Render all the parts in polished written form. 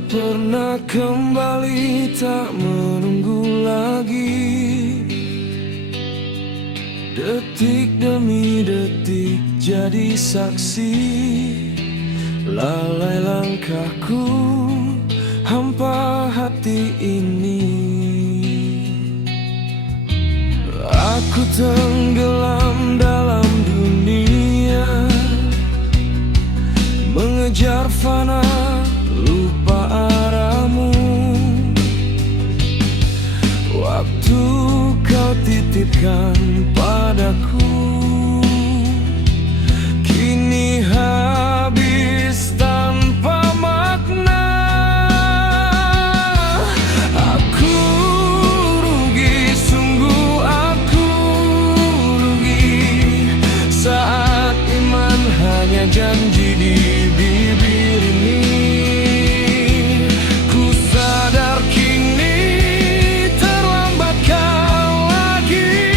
Tak pernah kembali, tak menunggu lagi. Detik demi detik jadi saksi. Lalai langkahku, hampa hati ini. Aku tenggelam dalam dunia, mengejar fana, lupa arahmu. Waktu kau titipkan padaku kini habis tanpa makna. Aku rugi, sungguh aku rugi, saat iman hanya janji di bibir ini. Ku sadar kini terlambat kau lagi,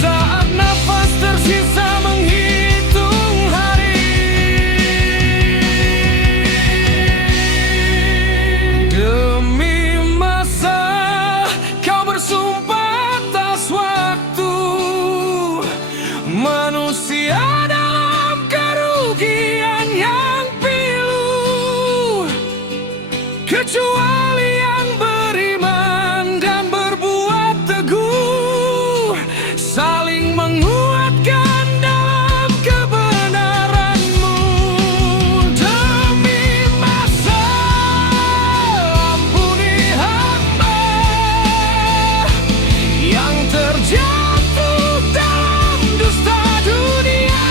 saat nafas tersisa menghitung hari. Demi masa kau bersumpah atas waktu, manusia dalam kerugian yang pilu. Kecuali yang beriman dan berbuat teguh, saling menguatkan dalam kebenaranmu. Demi masa, ampuni hamba yang terjatuh dalam dusta dunia.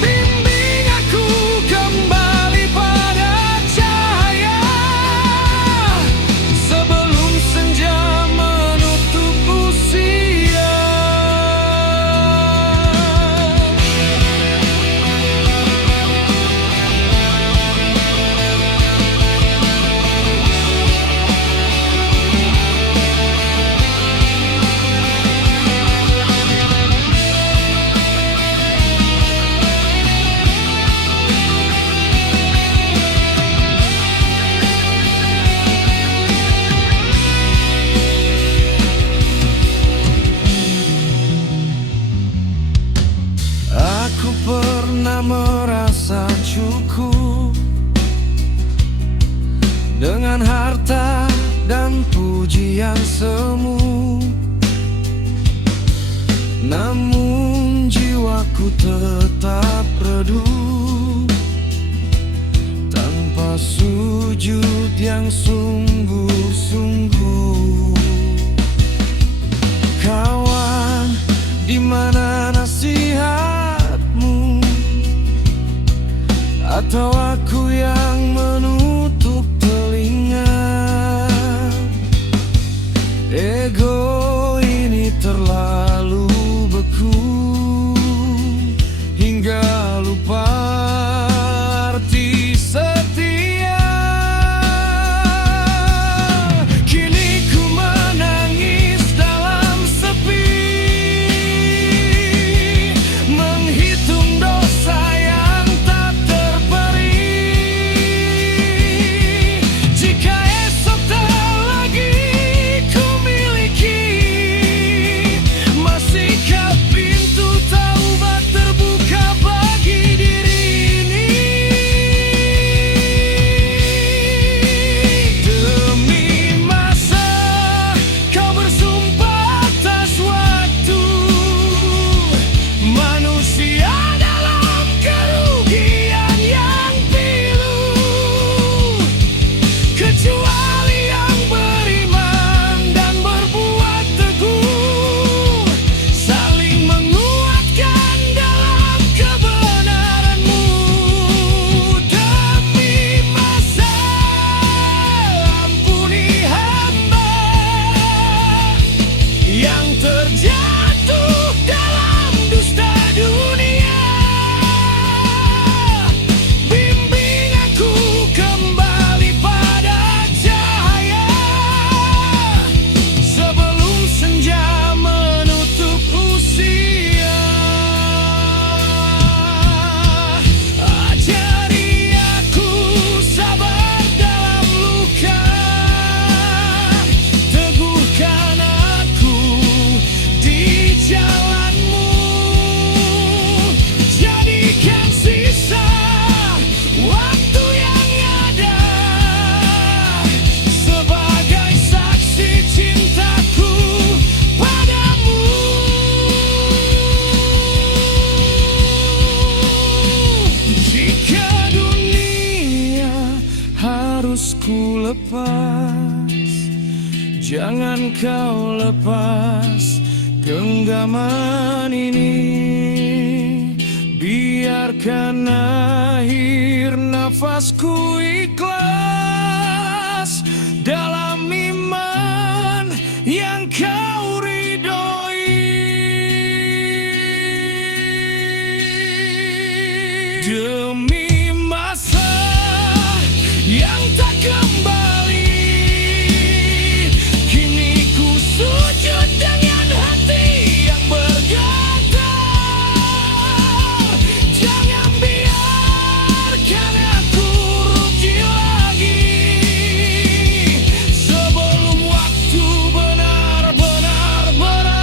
Bimbing aku kembali pada cahaya, sebelum senja menutup usia. Aku pernah merasa cukup dengan harta dan pujian semu, namun jiwaku tetap redup tanpa sujud yang sungguh-sungguh. Kawan, di mana nasihatmu? Atau aku yang menutup telinga? Ego ini terlalu beku hingga lupa arti setia. Kini ku menangis dalam sepi, menghitung dosa yang tak terperi. lepas. Jangan kau lepas genggaman ini. Biarkan akhir nafasku ikhlas dalam iman yang kau ridhoi. Demi masa yang tak kembali, kini ku sujud dengan hati yang bergetar. Jangan biarkan aku rugi lagi sebelum waktu benar-benar berakhir.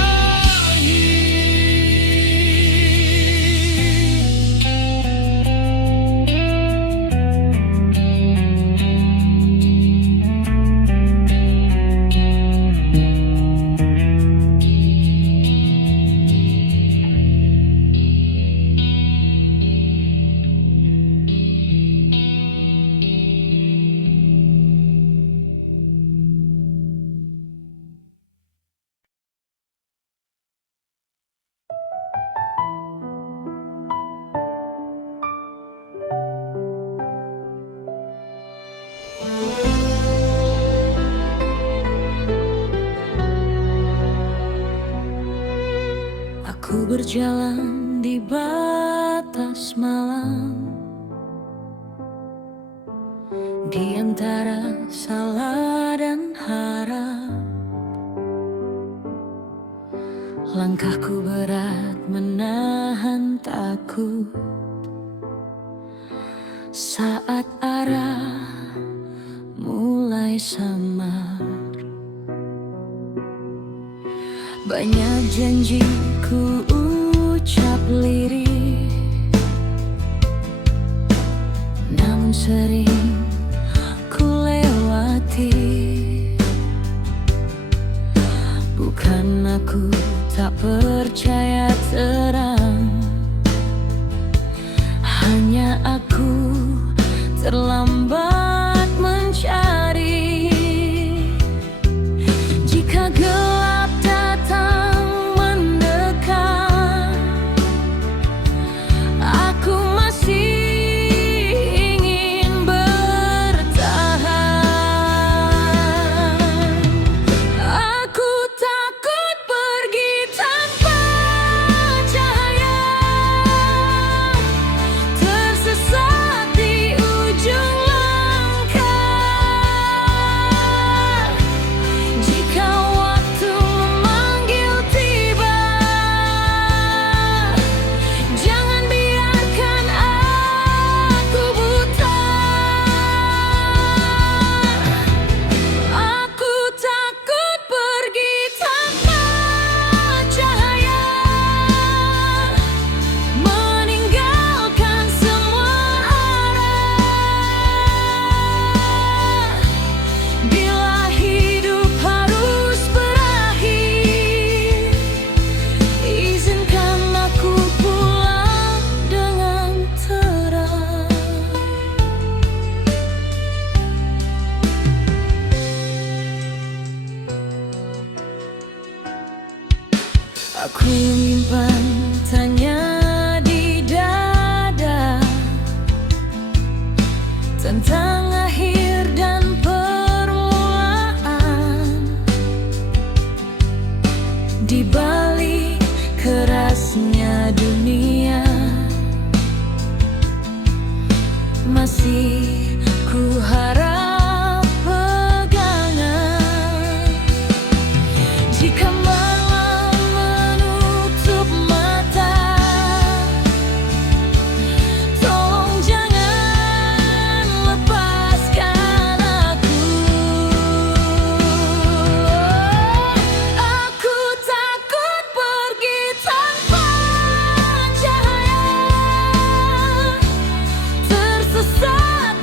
Aku berjalan di batas malam, di antara salah dan harap. Langkahku berat menahan takut saat arah mulai samar. Banyak janji ku ucap lirih, namun sering ku lewati. Bukan aku tak percaya terang, hanya aku terlambat mencari. Jika gelap datang mendekat, aku masih ingin bertahan. Aku takut pergi tanpa cahaya, tersesat di ujung langkah. Jika waktu memanggil tiba, jangan biarkan aku buta. Aku takut pergi tanpa cahaya, meninggalkan semua arah. Bila hidup harus berakhir, izinkan aku pulang dengan terang. Aku menyimpan tanya di dada tentang akhir dan permulaan. Di balik kerasnya dunia, masih ku harap pegangan. Jika malam menutup mata, tolong jangan lepaskan aku. Aku takut pergi tanpa cahaya, tersesat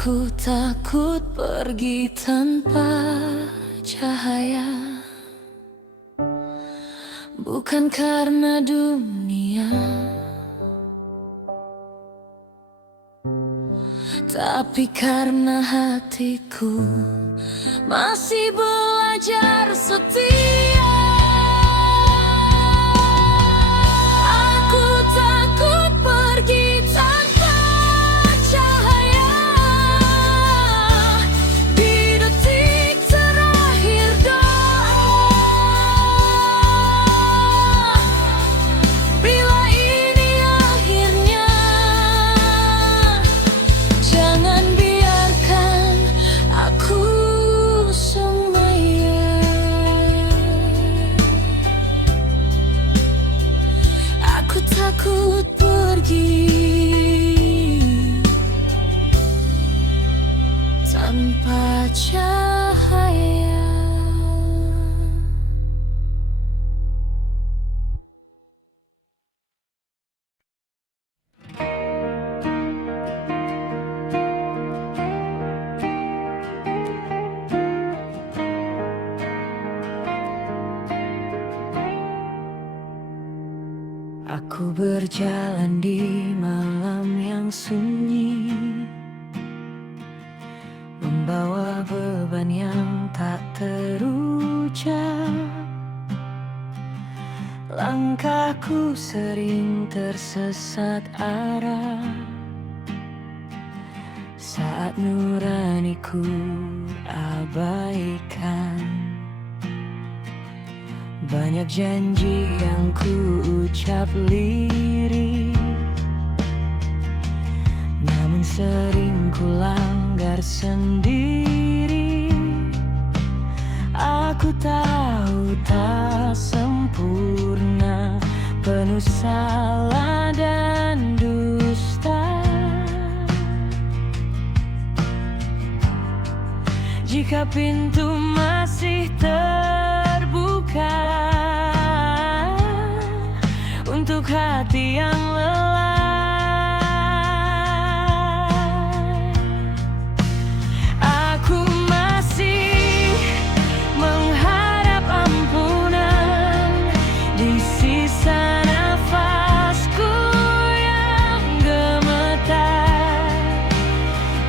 Aku takut pergi tanpa cahaya, bukan karena dunia, tapi karena hatiku masih belajar setia. Aku takut pergi tanpa cahaya di detik terakhir doa. Bila ini akhirnya, jangan biarkan aku takut pergi tanpa cahaya. Aku berjalan di malam yang sunyi, membawa beban yang tak terucap. Langkahku sering tersesat arah saat nuraniku abaikan. Banyak janji yang ku ucap lirik, namun sering ku langgar sendiri. Aku tahu tak sempurna, penuh salah dan dusta. Jika pintu masih terbuka untuk hati yang lelah, aku masih mengharap ampunan di sisa nafasku yang gemetar.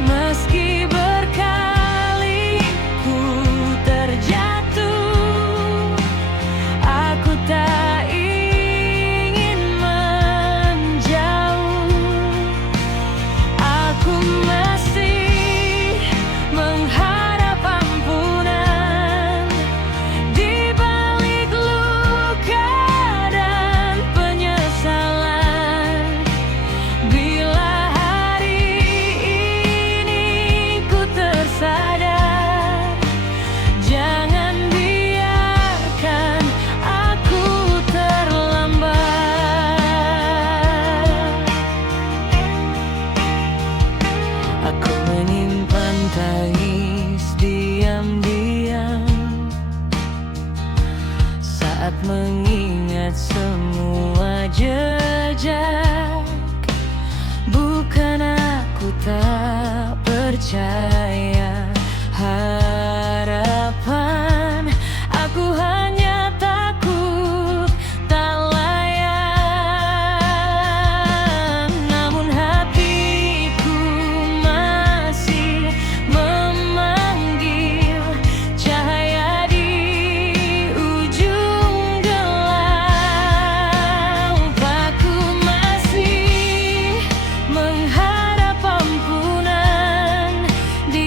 Meski berkali ku terjatuh, aku tak ingin menjauh. Aku masih mengharap ampunan di balik luka dan penyesalan. Bila hari ini ku tersadar, jangan biarkan aku terlambat. Aku menyimpan tangis diam-diam saat mengingat semua jejak. Bukan aku tak percaya harapan, aku hanya takut tak layak. Namun hatiku masih memanggil cahaya di ujung gelap. Aku masih mengharap ampunan di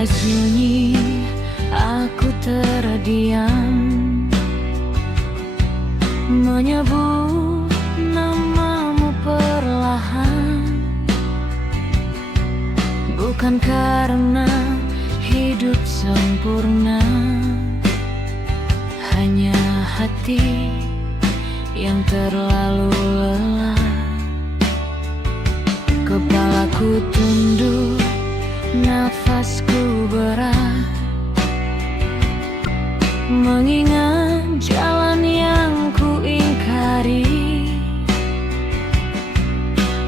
mulai sunyi, aku terdiam, menyebut namamu perlahan. Bukan karena hidup sempurna, hanya hati yang terlalu lelah. Kepalaku tunduk, nafasku berat, mengingat jalan yang ku ingkari.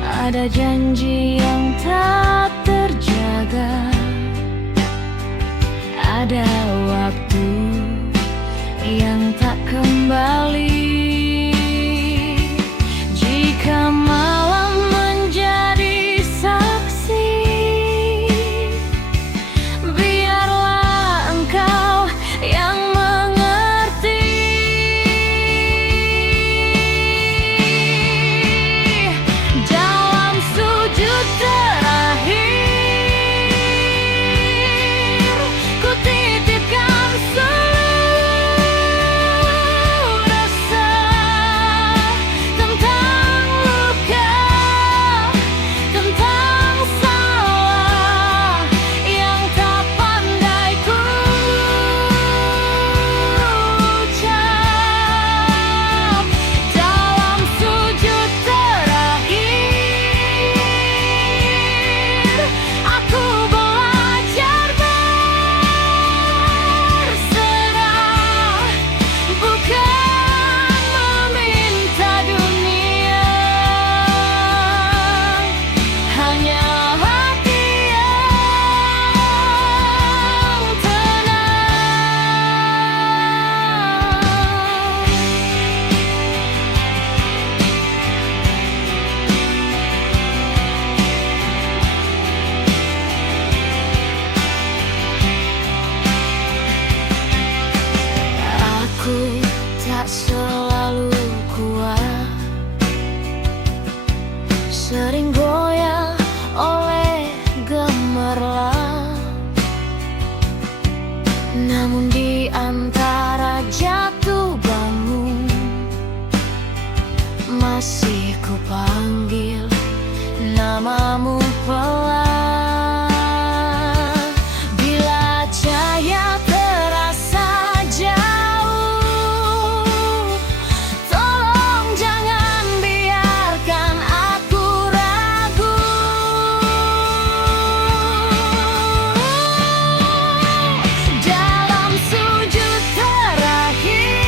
Ada janji yang tak terjaga, ada waktu yang tak kembali. Jika malam menjadi saksi, biarlah engkau yang mengerti. Dalam sujud terakhir, ku titipkan seluruh rasa tentang luka, tentang salah yang tak pandai ku ucap. Dalam sujud terakhir, aku belajar berserah, bukan meminta dunia, hanya hati yang tenang. Aku tak selalu kuat, sering goyah oleh gemerlap. Namun di antara jatuh bangun, masih ku panggil namamu pelan. Bila cahaya terasa jauh, tolong jangan biarkan aku ragu. Dalam sujud terakhir,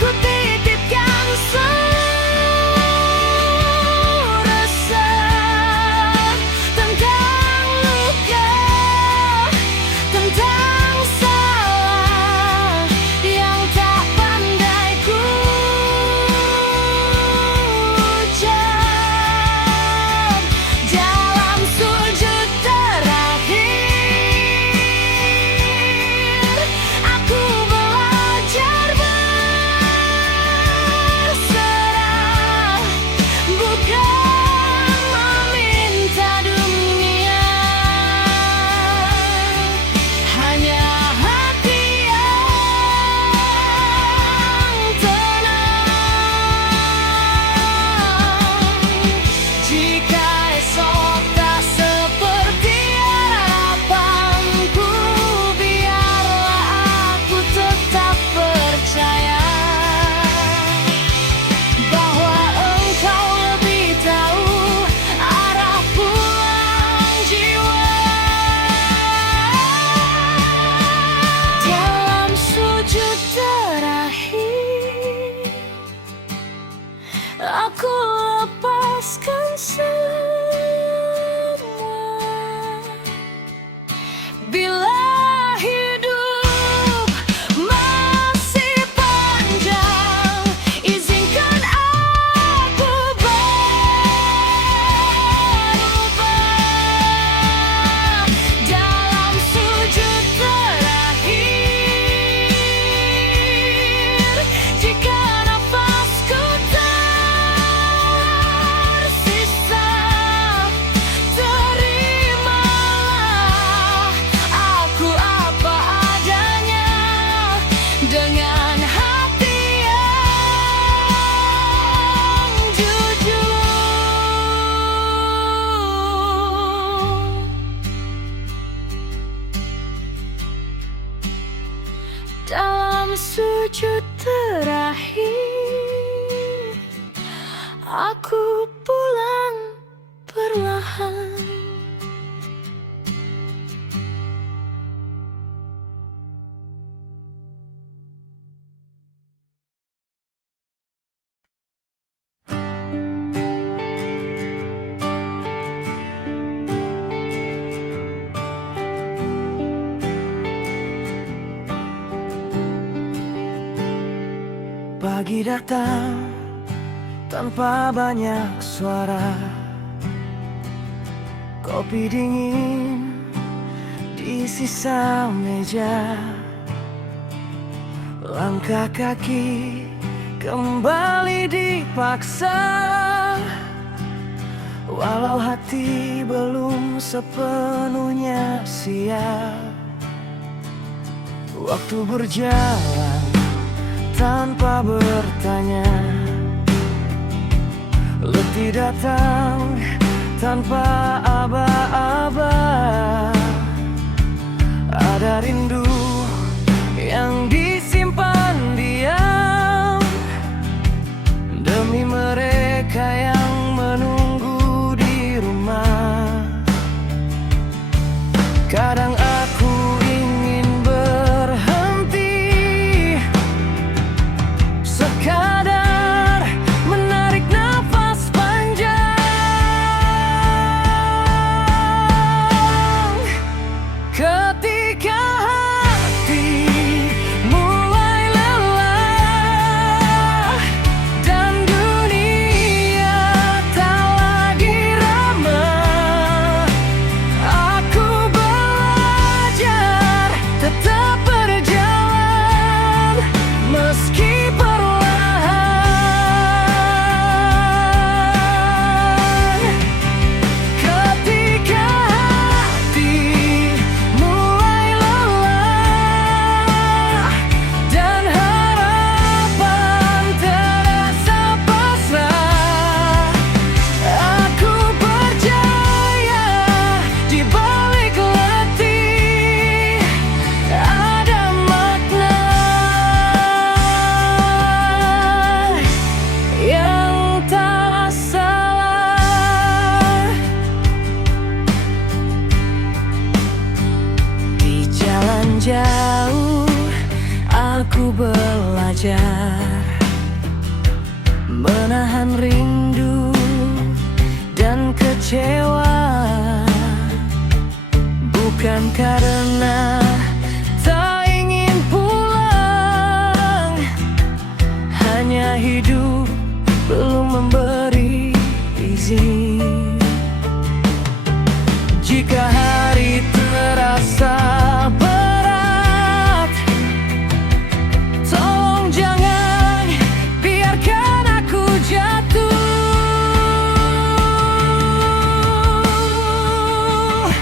ku titipkan seluruh rasa tentang luka, tentang salah yang tak pandai ku ucap. Dalam sujud terakhir, aku belajar berserah, bukan meminta dunia, hanya hati yang tenang. Jika esok tak seperti harapanku, biarlah aku tetap percaya bahwa engkau lebih tahu arah pulang jiwa. Dalam sujud terakhir, aku lepaskan semua. Bila hidup masih panjang, izinkan aku berubah. Dalam sujud terakhir, jika nafasku tersisa, aku pulang perlahan. Pagi datang tanpa banyak suara, kopi dingin di sisa meja, langkah kaki kembali dipaksa, walau hati belum sepenuhnya siap. Waktu berjalan tanpa bertanya, letih datang tanpa aba-aba. Ada rindu yang disimpan diam demi mereka yang menunggu di rumah. Kadang aku ingin berhenti, sekadar menarik nafas panjang. Ketika hati mulai lelah dan dunia tak lagi ramah, aku belajar tetap berjalan meski perlahan. Ketika hati mulai lelah dan harapan terasa pasrah, aku percaya di balik letih ada makna yang tak salah. Di jalan jauh aku belajar menahan rindu dan kecewa, bukan karena tak ingin pulang, hanya hidup belum memberi izin. Jika hari terasa berat, tolong jangan biarkan aku jatuh.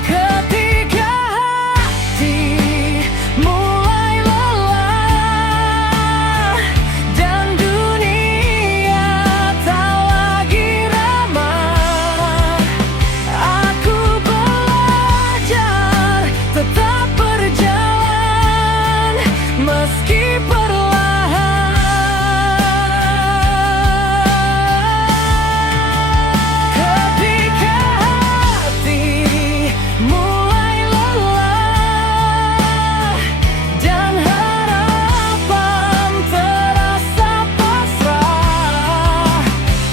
Ketika hati mulai lelah dan dunia tak lagi ramah, aku belajar tetap berjalan meski perlahan. Ketika hati mulai lelah dan harapan terasa pasrah,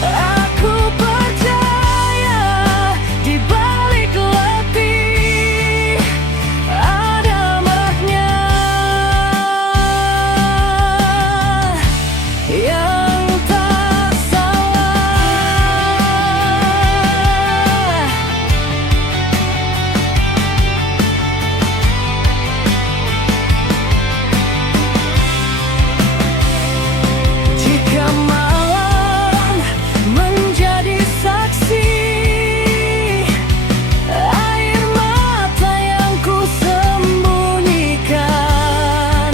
aku percaya di balik letih ada makna yang tak salah. Jika malam menjadi saksi, air mata yang ku sembunyikan,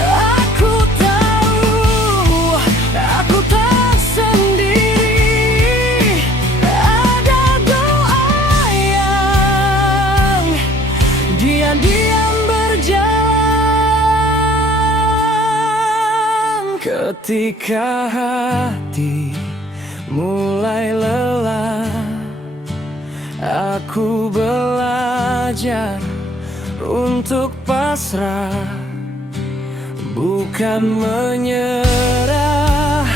aku tahu aku tak sendiri. Ada doa yang diam-diam berjalan. Ketika hati mulai Aku belajar untuk pasrah, bukan menyerah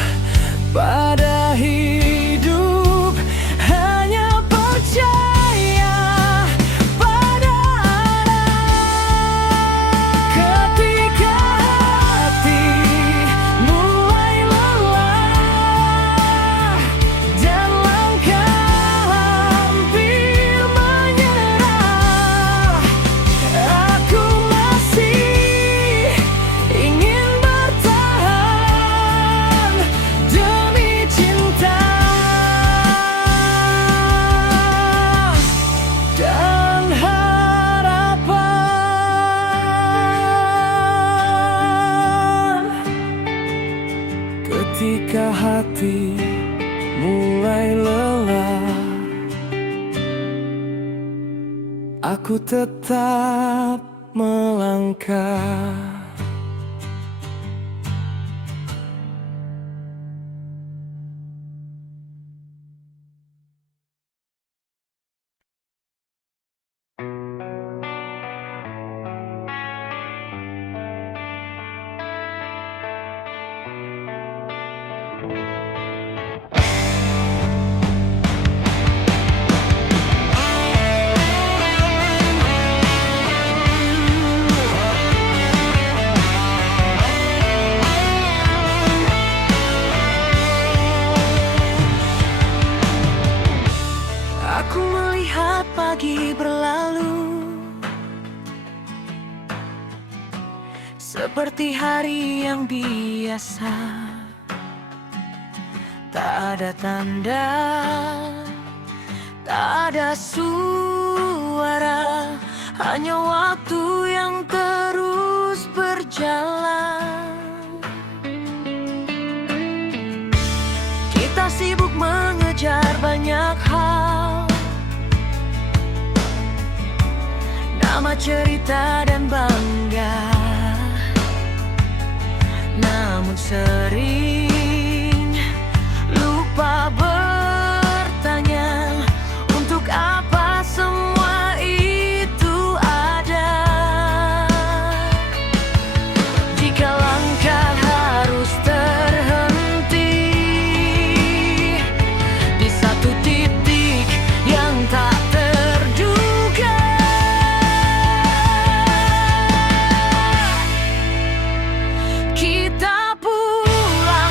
pada hidup, hanya percaya pada arah. Ketika hati mulai lelah dan langkah hampir menyerah, aku masih ingin bertahan demi cinta dan harapan. Ketika hati mulai lelah, aku tetap melangkah. Aku melihat pagi berlalu seperti hari yang biasa. Tak ada tanda, tak ada suara, hanya waktu yang terus berjalan. Kita sibuk mengejar banyak hal, nama, cerita, dan bangga. Namun sering lupa bertanya, untuk apa semua itu ada? Jika langkah harus terhenti di satu titik yang tak terduga, kita pulang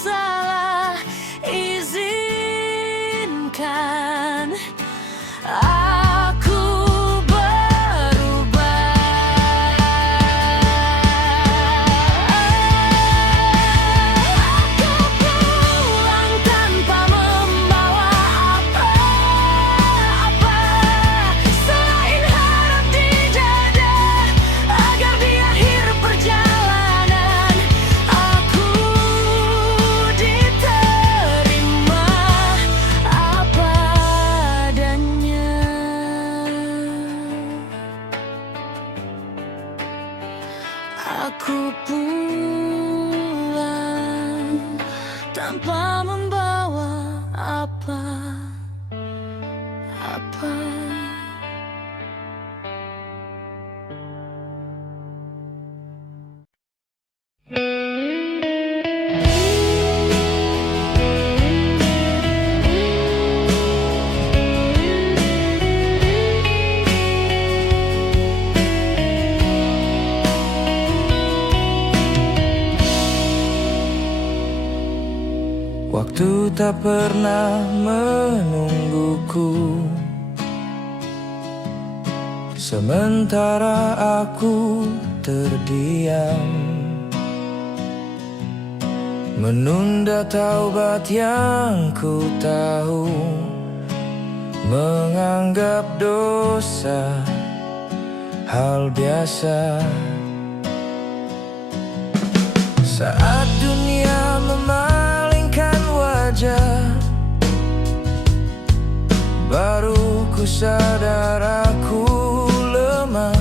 salah, izinkan aku berubah. Aku pulang tanpa membawa apa-apa selain harap di dada, agar di akhir perjalanan aku diterima apa adanya. Aku pulang tanpa membawa apa-apa. Waktu tak pernah menungguku, sementara aku terdiam, menunda taubat yang ku tahu, menganggap dosa hal biasa. Saat dunia memalingkan wajah, baru ku sadar aku lemah.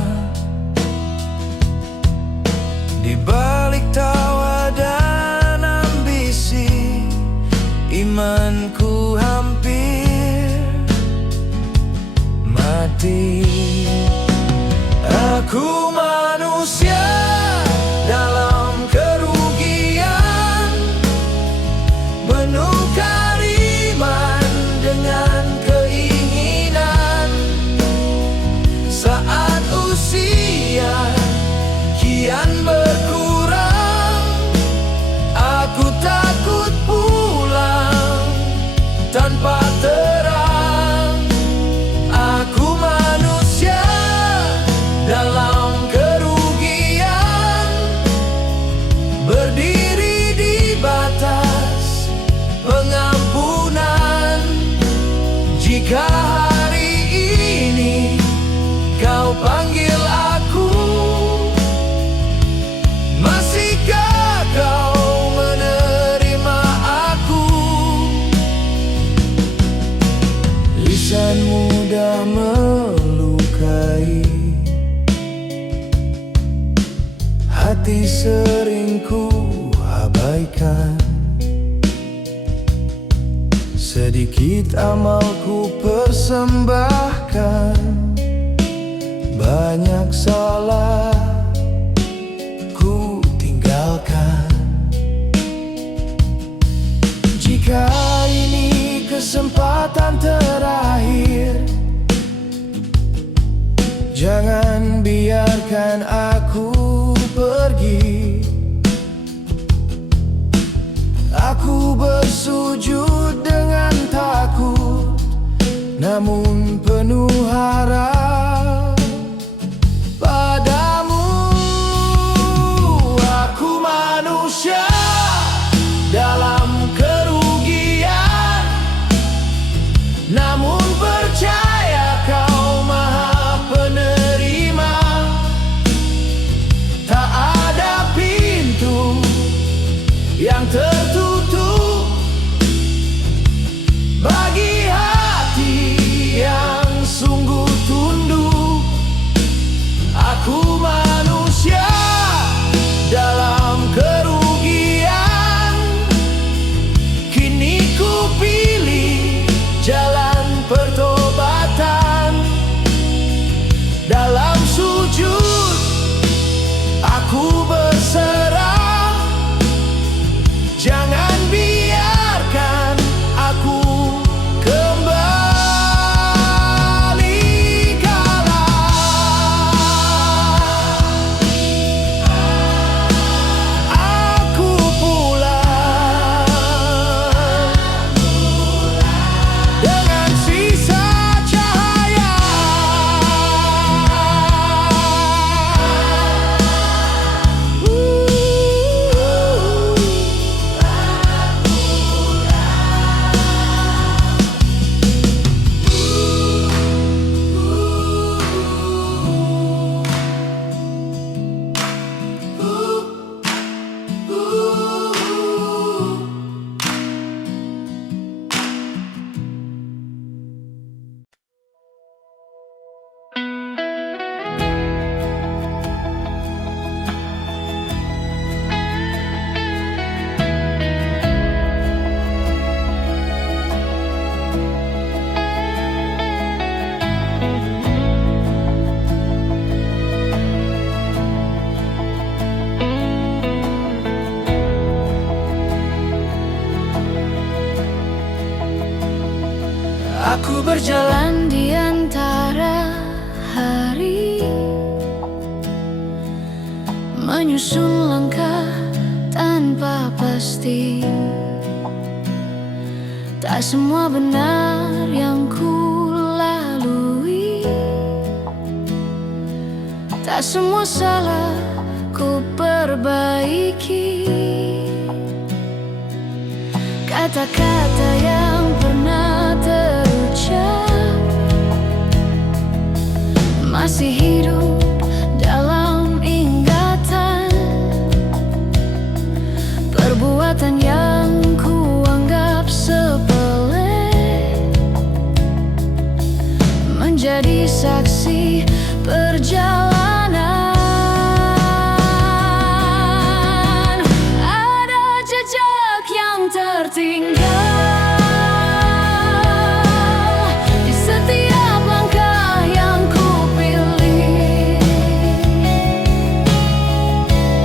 Di balik tawa dan ambisi, imanku hampir mati. Aku manusia dalam kerugian, menukar iman dengan keinginan. Saat usia kian berkurang, aku takut pulang tanpa terang. Aku manusia dalam kerugian, berdiri di batas pengampunan. Jika hari ini kau panggil aku, masihkah kau menerima aku? Lisan mudah melukai, hati sering ku abaikan. Sedikit amalku persembahkan, banyak salah ku tinggalkan. Jika ini kesempatan terakhir, jangan biarkan aku pergi. Aku bersujud dengan takut, namun penuh harap padamu. Aku manusia dalam kerugian, namun percaya kau maha penerima. Tak ada pintu yang tertutup bagi hati yang sungguh tunduk. Aku manusia dalam kerugian, kini ku pilih jalan pertobatan. Dalam sujud aku berserah, Aku berjalan di antara hari, menyusun langkah tanpa pasti. Tak semua benar yang ku lalui, tak semua salah ku perbaiki. Kata-kata yang pernah terucap masih hidup dalam ingatan. Perbuatan yang ku anggap sepele menjadi saksi perjalanan. Ada jejak yang tertinggal di setiap langkah yang ku pilih.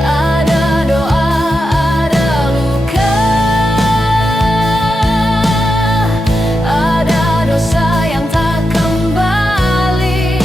Ada doa, ada luka, ada dosa yang tak kembali.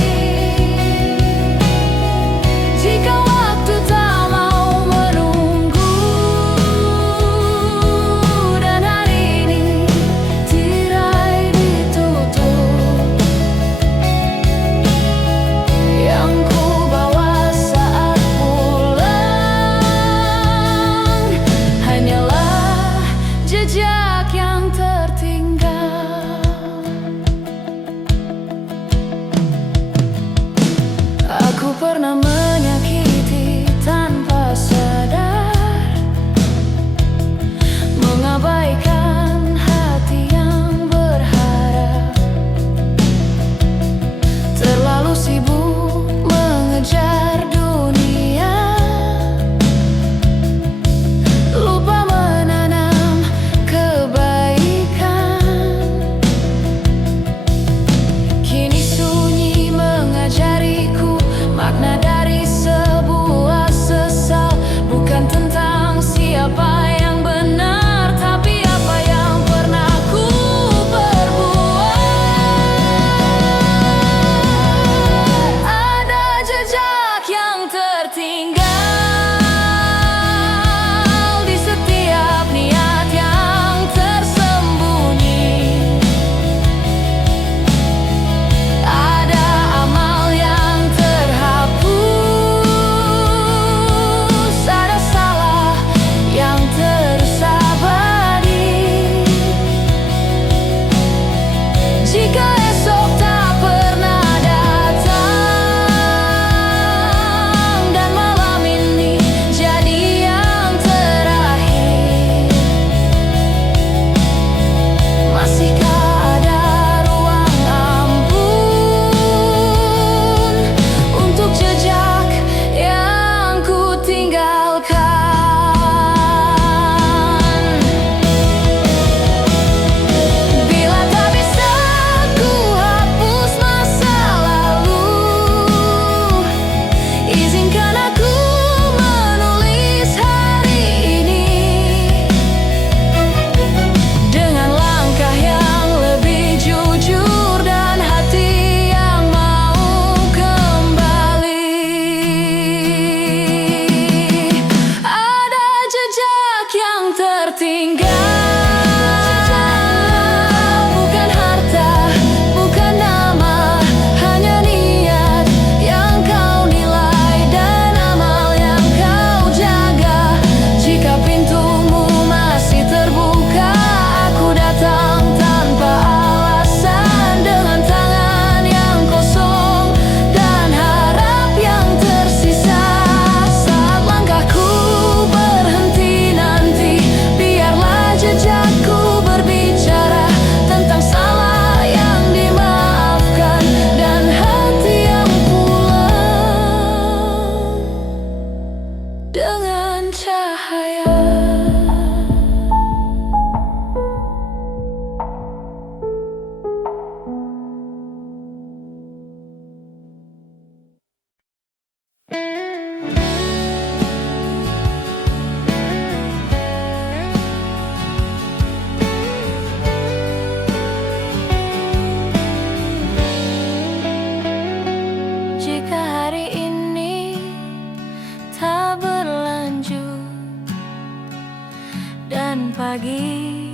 dan pagi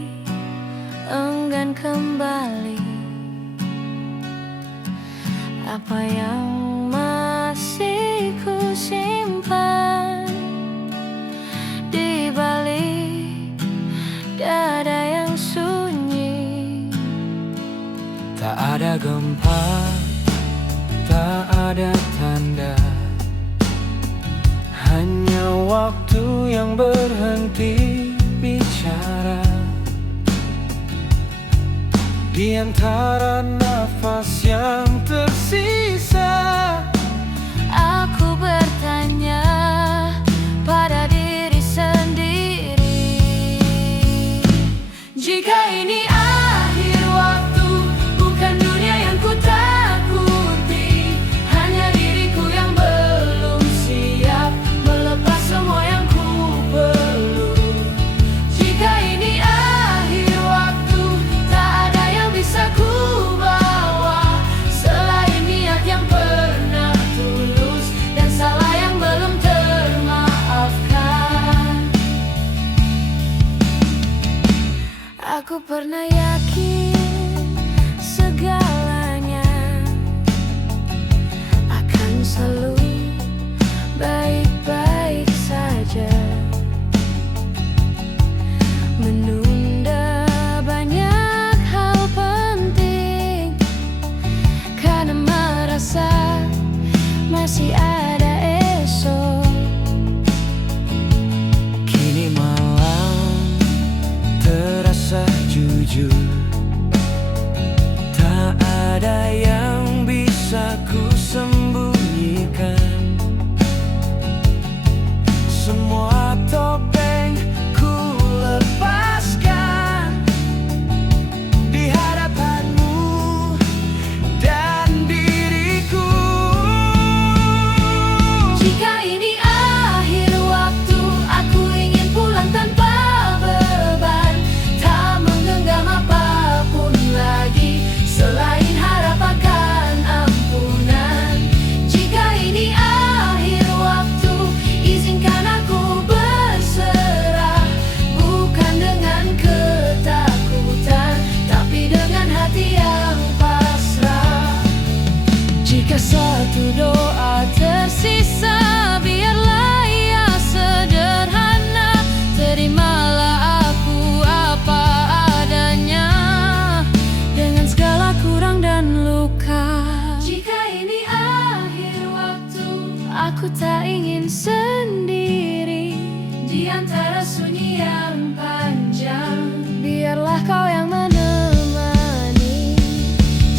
enggan kembali. Apa yang masih ku simpan di balik dada yang sunyi? Tak ada gempa, tak ada tanda, hanya waktu yang berhenti bicara. Di antara nafas yang tersisa, aku bertanya pada diri sendiri, jika ini akhir waktu, bukan dunia yang ku takuti, hanya diriku yang belum siap melepas semua yang ku peluk. Jika ini akhir waktu, tak ada yang bisa ku bawa selain niat yang pernah tulus dan salah yang belum termaafkan. Aku pernah yakin segalanya akan selalu baik-baik saja, menunda banyak hal penting karena merasa masih ada esok. kini malam terasa jujur. Tak ada yang bisa ku sembunyikan. Semua topeng ku lepaskan di hadapanmu dan diriku. Jika ini akhir waktu, aku ingin pulang tanpa beban, tak menggenggam apapun lagi selain harap akan ampunan. Jika ini akhir waktu, izinkan aku berserah, bukan dengan ketakutan, tapi dengan hati yang pasrah. Jika satu doa tersisa, biarlah ia sederhana, terimalah aku apa adanya, dengan segala kurang dan luka. Jika ini akhir waktu, aku tak ingin sendiri di antara sunyi yang panjang, biarlah kau yang menemani.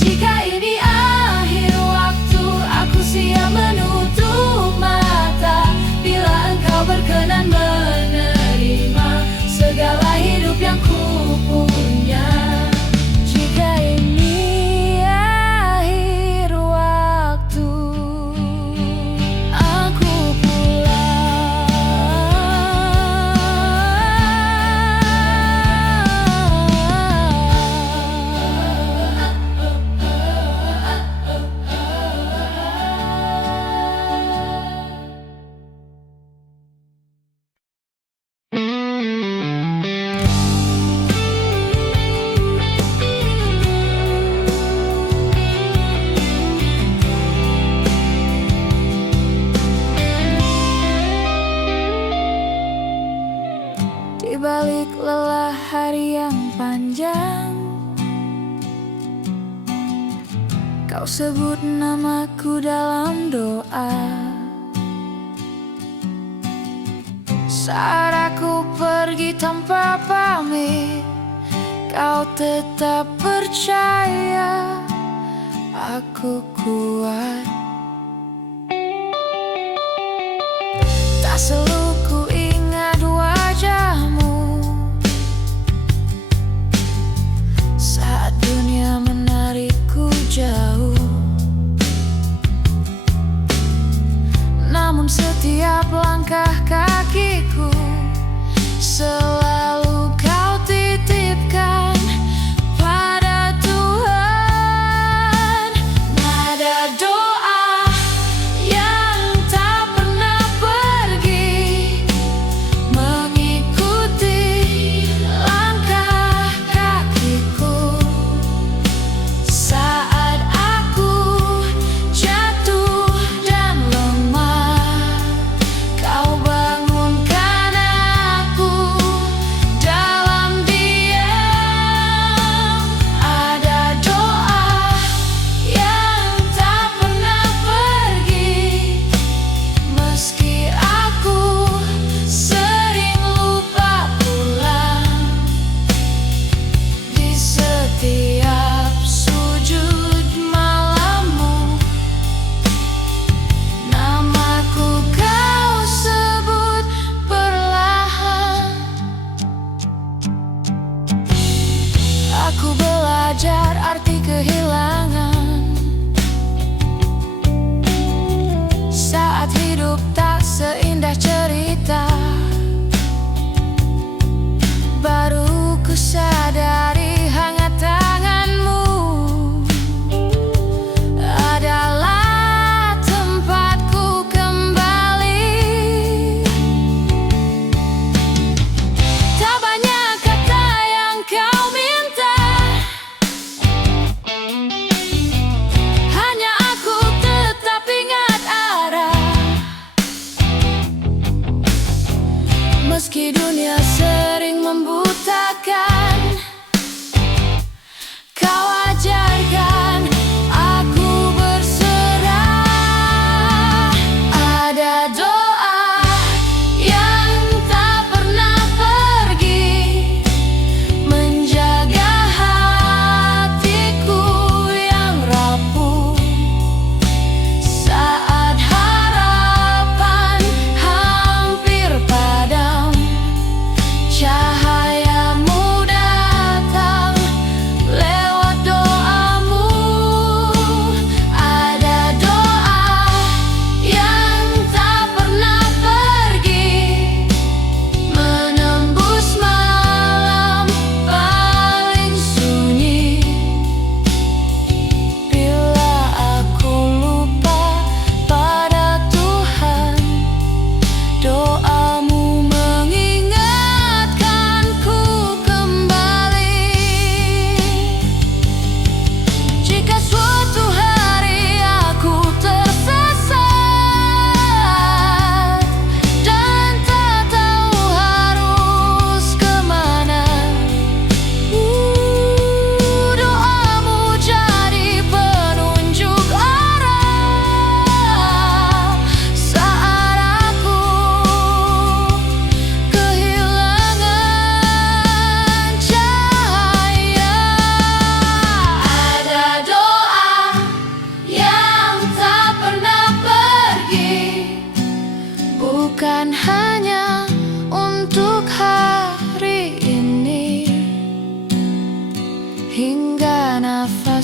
Jika ini akhir waktu, aku siap menutup mata bila engkau berkenan menerima segala hidup yang ku punya. Jika ini akhir waktu, aku di balik lelah hari yang panjang, kau sebut namaku dalam doa. Saat aku pergi tanpa pamit, kau tetap percaya aku kuat. Tak selalu ku ingat wajahmu saat dunia menarikku jauh, namun setiap langkah kakiku selalu kau titipkan pada Tuhan. Nada doa yang tak pernah pergi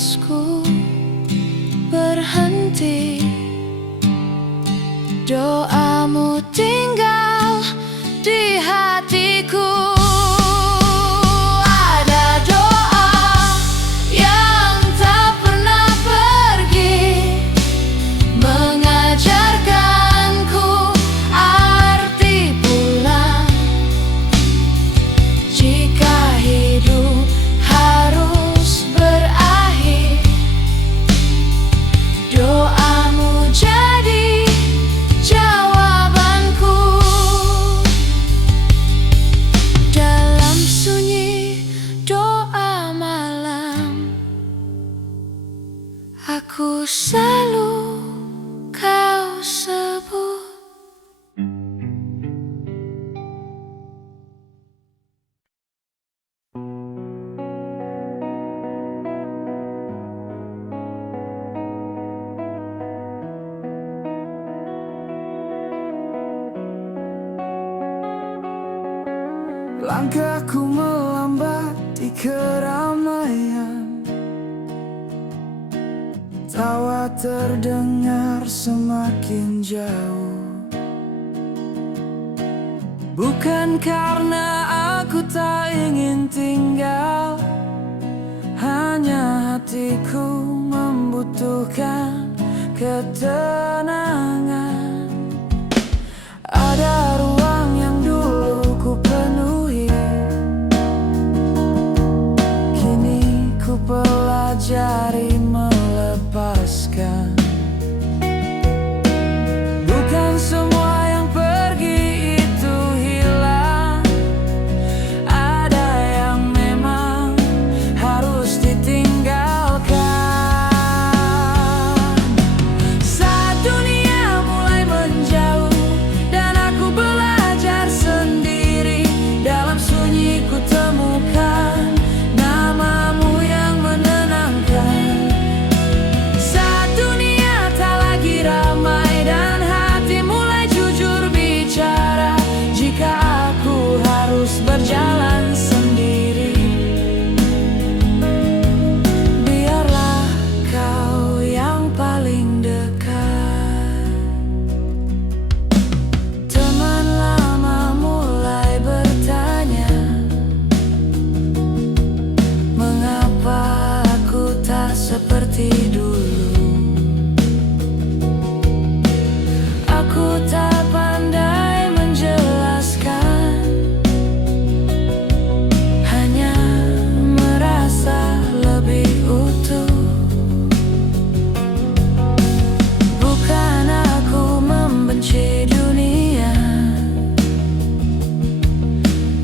nafasku berhenti, doamu tinggal di hatiku. Ada doa yang tak pernah pergi, mengajarkanku arti pulang. Jika hidup harus berakhir, doamu jadi jawabanku. Dalam sunyi doa malam, aku selalu kau sebut. Langkahku melambat di keramaian, tawa terdengar semakin jauh. Bukan karena aku tak ingin tinggal, hanya hatiku membutuhkan ketenangan. Ada ruang yang dulu ku penuhi, kini ku pelajari melepaskan. Bukan semua yang pergi itu hilang, ada yang memang harus ditinggalkan. Saat dunia mulai menjauh dan aku belajar sendiri, dalam sunyi ku temukan namamu yang menenangkan. Saat dunia tak lagi ramai dan hati mulai jujur bicara, jika aku harus berjalan sendiri, biarlah kau yang paling dekat. Teman lama mulai bertanya, mengapa aku tak seperti dulu. Aku tak pandai menjelaskan, hanya merasa lebih utuh. Bukan aku membenci dunia,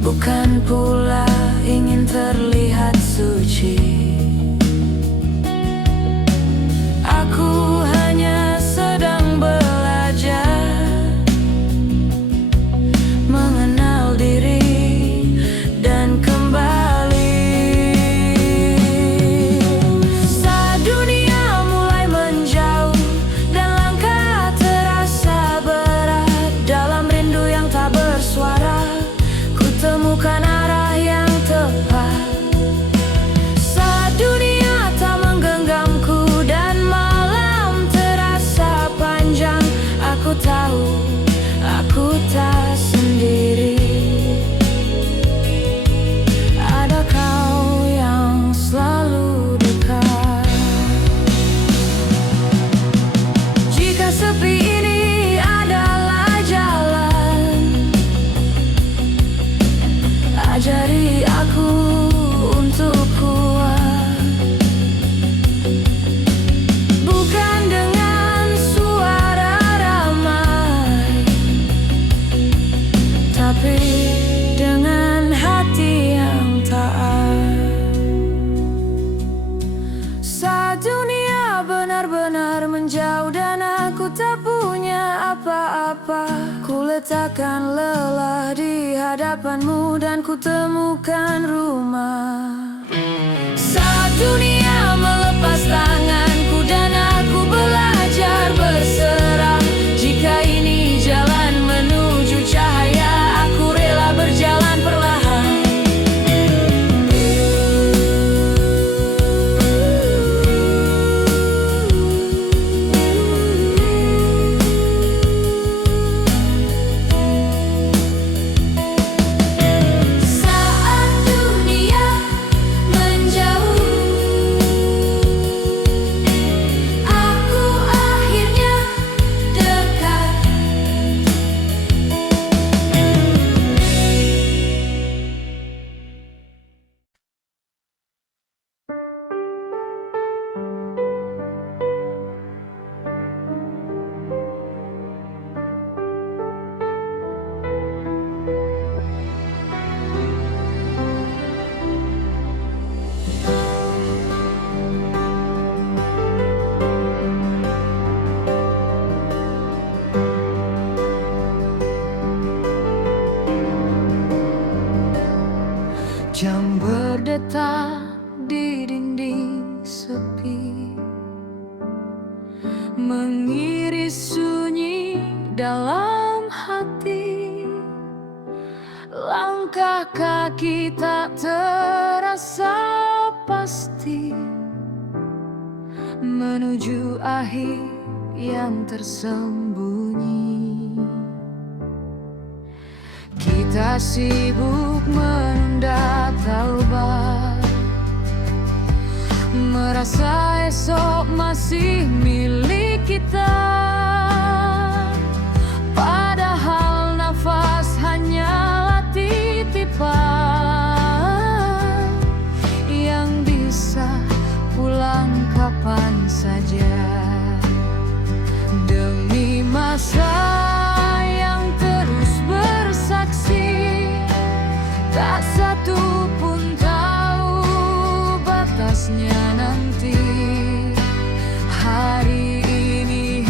bukan pula ingin terlihat suci. Aku hanya sedang belajar mengenal diri dan kembali. Saat dunia mulai menjauh dan langkah terasa berat, dalam rindu yang tak bersuara, ku temukan arah yang tepat. Saat dunia tak menggenggamku dan malam terasa panjang, aku tahu aku tak sendiri. Ada kau yang selalu dekat. Jika sepi ini adalah jalan, ajari aku untuk kuat. Bukan dengan suara ramai, tapi dengan hati yang taat. Saat dunia benar-benar menjauh dan aku tak punya apa-apa, ku letakkan lelah di hadapanmu dan ku temukan rumah. Saat dunia melepas tanganku dan aku belajar berserah, jika ini jalan menuju cahaya, aku rela berjalan perlahan. Jam berdetak di dinding sepi, mengiris sunyi dalam hati. Langkah kaki tak terasa pasti, menuju akhir yang tersembunyi. Kita sibuk menunda taubat, merasa esok masih milik kita. Padahal nafas hanyalah titipan yang bisa pulang kapan saja. Demi masa yang terus bersaksi, tak satu pun tahu batasnya nanti. Hari ini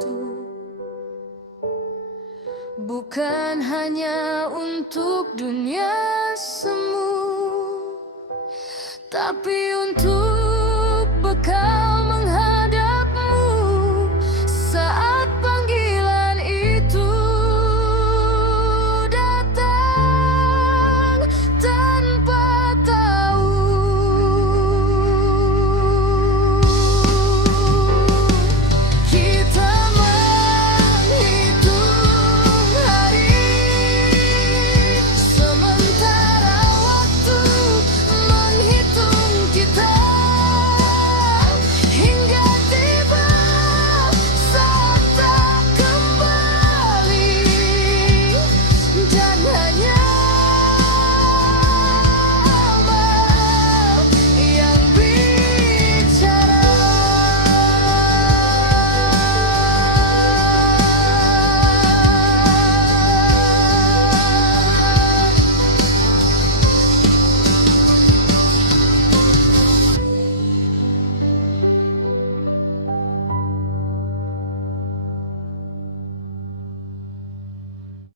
waktu, bukan hanya untuk dunia semu, tapi